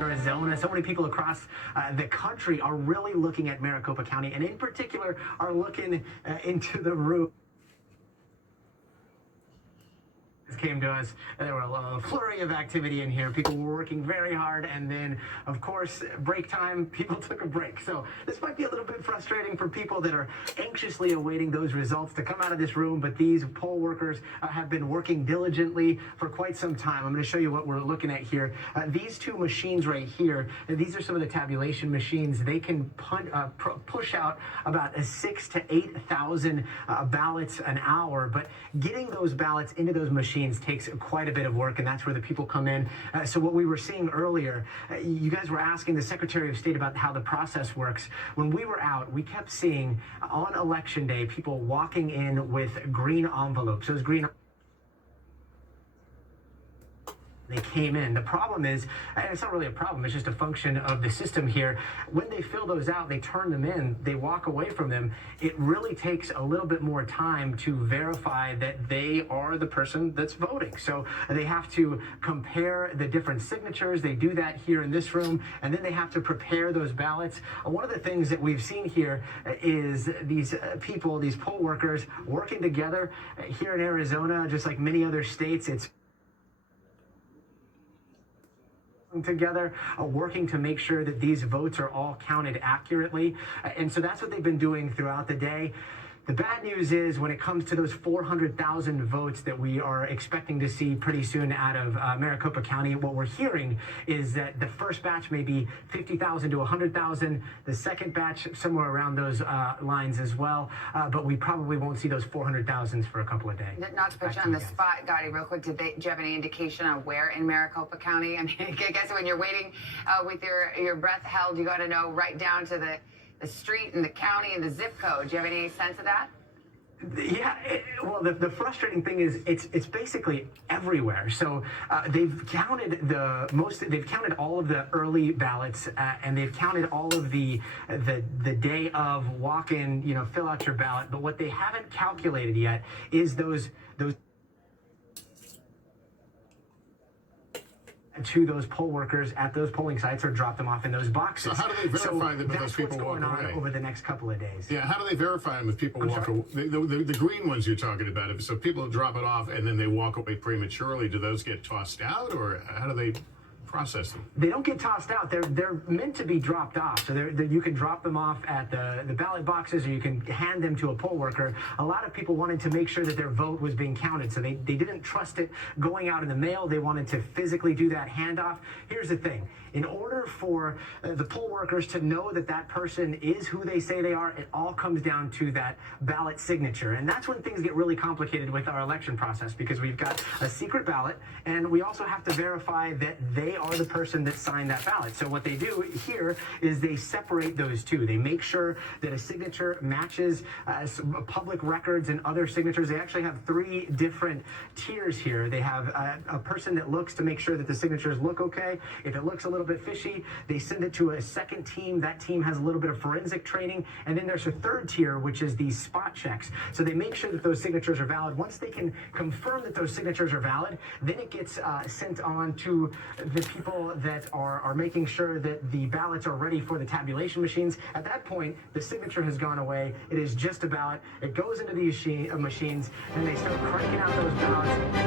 Arizona. So many people across the country are really looking at Maricopa County, and in particular are looking into the room. Came to us, and there were a flurry of activity in here. People were working very hard, and then, of course, break time, people took a break. So this might be a little bit frustrating for people that are anxiously awaiting those results to come out of this room, but these poll workers have been working diligently for quite some time. I'm going to show you what we're looking at here. These two machines right here, these are some of the tabulation machines. They can push out about 6,000 to 8,000 ballots an hour, but getting those ballots into those machines takes quite a bit of work, and that's where the people come in. So what we were seeing earlier, you guys were asking the Secretary of State about how the process works. When we were out, we kept seeing on Election Day people walking in with green envelopes. Those green they came in. The problem is, and it's not really a problem, it's just a function of the system here. When they fill those out, they turn them in, they walk away from them. It really takes a little bit more time to verify that they are the person that's voting. So they have to compare the different signatures. They do that here in this room, and then they have to prepare those ballots. One of the things that we've seen here is these people, these poll workers, working together here in Arizona, just like many other states. It's together, working to make sure that these votes are all counted accurately. And so that's what they've been doing throughout the day. The bad news is when it comes to those 400,000 votes that we are expecting to see pretty soon out of Maricopa County, what we're hearing is that the first batch may be 50,000 to 100,000, the second batch somewhere around those lines as well, but we probably won't see those 400,000s for a couple of days. Not to put you on the spot, Gotti, real quick, do you have any indication on where in Maricopa County? I mean, I guess when you're waiting with your breath held, you got to know right down to the street and the county and the zip code. Do you have any sense of that? Yeah, well, the frustrating thing is it's basically everywhere. So they've counted they've counted all of the early ballots, and they've counted all of the day of walk in, fill out your ballot. But what they haven't calculated yet is those to those poll workers at those polling sites or drop them off in those boxes. So how do they verify that those people walk away? Over the next couple of days. Yeah, how do they verify them if people walk away? The green ones you're talking about, so people drop it off and then they walk away prematurely, do those get tossed out, or how do they process them? They don't get tossed out. They're meant to be dropped off. So you can drop them off at the ballot boxes, or you can hand them to a poll worker. A lot of people wanted to make sure that their vote was being counted, so they didn't trust it going out in the mail. They wanted to physically do that handoff. Here's the thing. In order for the poll workers to know that that person is who they say they are, it all comes down to that ballot signature. And that's when things get really complicated with our election process, because we've got a secret ballot, and we also have to verify that they are the person that signed that ballot. So what they do here is they separate those two. They make sure that a signature matches public records and other signatures. They actually have 3 different tiers here. They have a person that looks to make sure that the signatures look okay. If it looks a little bit fishy, they send it to a second team. That team has a little bit of forensic training. And then there's a third tier, which is these spot checks. So they make sure that those signatures are valid. Once they can confirm that those signatures are valid, then it gets sent on to the people that are making sure that the ballots are ready for the tabulation machines. At that point, the signature has gone away. It is just a ballot. It goes into these machines, and they start cranking out those ballots.